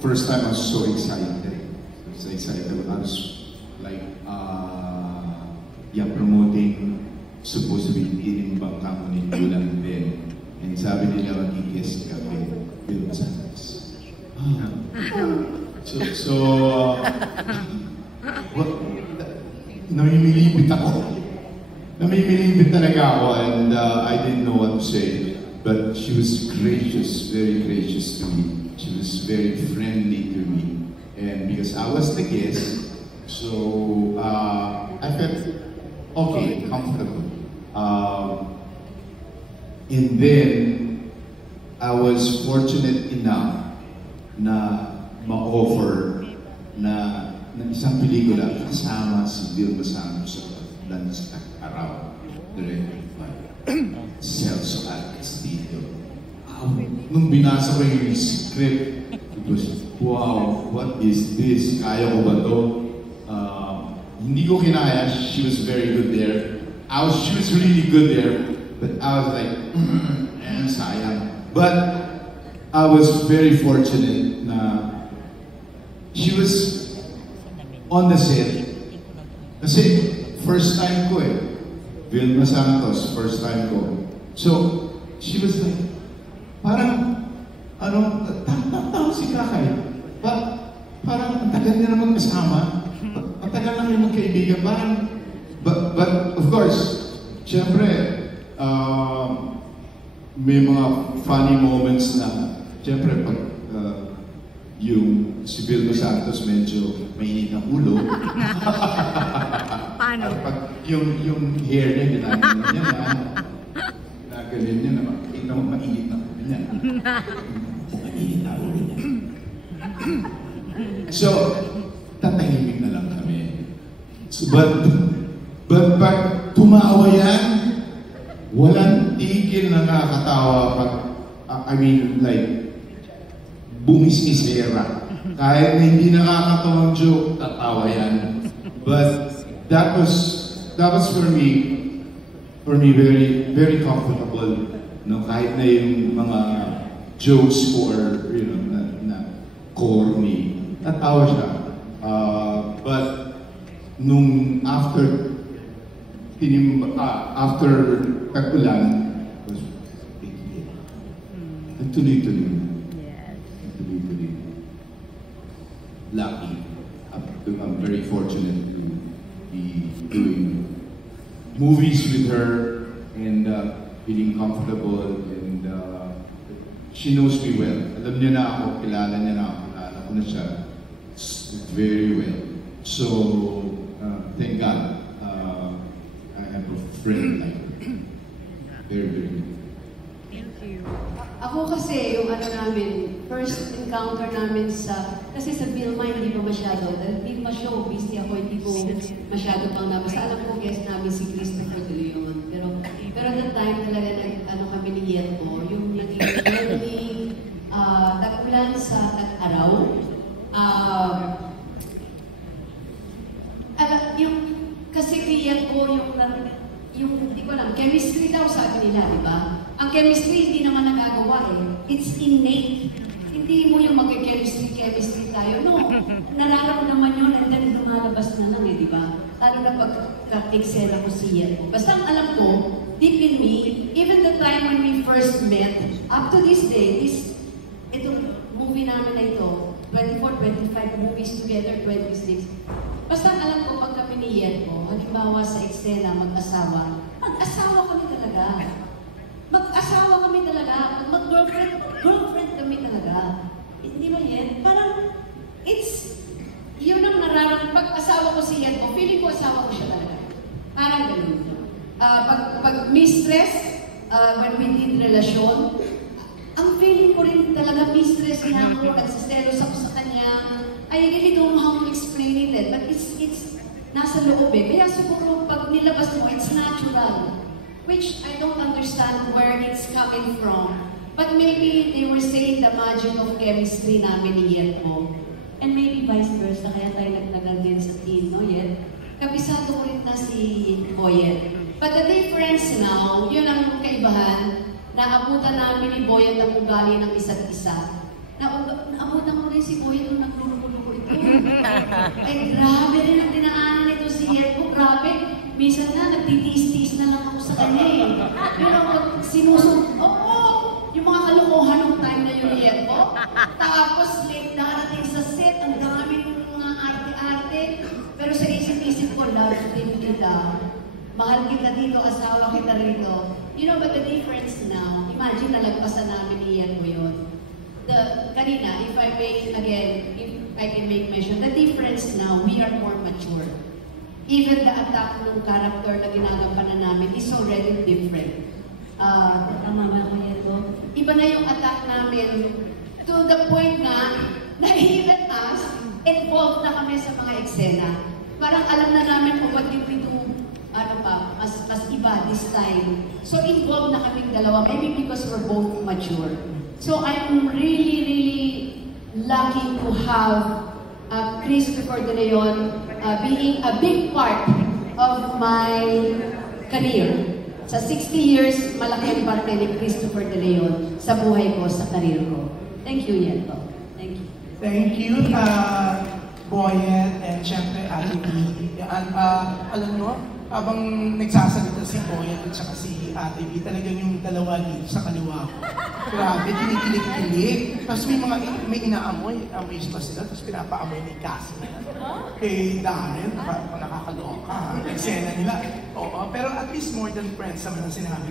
first time I was so excited. I was excited. I was like, promoting supposed to be Inimbang Kamunin Bulan din. And sabi nila mag-i-guest kami. Bill Santos. Namimilipit ako. Namimilipit talaga ako, and I didn't know what to say. But she was gracious, very gracious to me. She was very friendly to me. And because I was the guest, so I felt okay, comfortable. And then, I was fortunate enough na ma-offer na isang pelikula kasama si Bill Santos sa Dance Araw, directed by Celso Castillo. Nung binasa ko yung script, it was, wow, what is this? Kaya ko ba to? Hindi ko kinaya. She was very good there. She was really good there. But I was like, sayang. But I was very fortunate na she was on the set. Kasi first time ko Vilma Santos, first time ko. So, she was like, parang, tao si Kakay. Parang, ang tagal niya naman kasama. Ang tagal lang yung magkaibigan. Parang, but of course, syempre, may mga funny moments na, syempre, pag yung si Vilma Santos medyo mainit ang ulo. Paano? Pag yung hair niya, ginagawa niya na ganyan niya na makikita mo mainit ang ulo niya. Mainit ang ulo niya. So, tatahimik na lang kami. So, but pag tumawa yan, walang tigil na nakakatawa pag, I mean, like, bumisisera. Kahit na hindi nakakatawang joke, tatawa yan. But that was for me very, very comfortable. No, kahit na yung mga jokes ko or, na corny, tatawa siya. But nung after Tagulan, was nagtuloy-tuloy. Lucky. I'm very fortunate to be doing movies with her and feeling comfortable, and she knows me well. Alam niya na ako, kilala niya na ako, kilala ko na siya very well. So, thank God, I have a friend like her. Very, very good. Thank you. Ako kasi, yung namin, first encounter namin kasi sa Vilma, hindi pa masyado. Dahil Vilma show, busy ako, hindi ko masyado pang nabasa. Alam ko, guest namin si Christopher De Leon. Pero that time talaga, kami ni Yelmo, yung naging very Tagulan sa Tag-Araw. Kasi kay Yelmo, yung hindi ko alam, chemistry daw sabi nila, di ba? Ang chemistry hindi naman nagagawa It's innate. Hindi mo yung mag-chemistry tayo. No, nararamdaman yun and then lumalabas na lang di ba? Lalo na pagka-excel ako siya. Basta ang alam ko, deep in me, even the time when we first met, up to this day, itong movie namin na ito, 24, 25 movies together, 26. Basta alam ko, pag kami ni Yelmo, halimbawa sa eksena, mag-asawa kami talaga. Mag-asawa kami talaga. Mag-girlfriend kami talaga. Hindi ba yan? Parang, yun ang nararamdaman. Pag-asawa ko si Yelmo, feeling ko asawa ko siya talaga. Parang ganun. Pag mistress, when we did relasyon, ang feeling ko rin talaga mistress niya ako, nagsistelos ako sa kanya. I really don't know how to explain it, but it's nasa loob Kaya siguro pag nilabas mo, it's natural. Which I don't understand where it's coming from. But maybe they were saying the magic of chemistry namin ni Yelmo. And maybe vice versa, kaya tayo nagtagal din sa team, no, Yet? Kabisado ko rin na si Boyet. But the difference now, yun ang kaibahan, naabutan namin ni Boyet ang ugali ng isa't isa. Naabutan ko rin si Boy nung naglululo ito. Grabe rin ang dinaanan nito si Yelpo. Grabe. Minsan na, nagtitiis-tiis na lang ako sa kanya eh. Pero yung mga kalokohan ng time na yun ni Yelpo. Tapos, late darating sa set, ang daming mga arte-arte. Pero sa isip-isip ko, love din kita. Mahal kita dito, asawa kita rito. You know, but the difference now, imagine nalagpasan namin ni Yelpo yun. Kanina, if I can make mention, the difference now, we are more mature. Even the attack ng character na ginagampanan namin is already different. Tama ba ko yan to? Iba na yung attack namin to the point na even us, involved na kami sa mga eksena. Parang alam na namin kung what did we do, mas iba this time. So involved na kaming dalawa, maybe because we're both mature. So I'm really lucky to have Christopher De Leon being a big part of my career. Sa 60 years, malaki ang parte ni Christopher De Leon sa buhay ko, sa career ko. Thank you, Yelpo. Thank you. Thank you, Boyet, and syempre, Ate B. Alam nyo, habang nagsasalita si Boyet at saka si Ate B, talagang yung dalawa dito sa kaliwa ko. Grabe, kinikilig-kilig. Tapos may inaamoy pa sila, tapos pinapaamoy ni Cassie. Kay Darren, nakakaloka. Eksena nila. Oo, pero at least more than friends naman ang sinabi.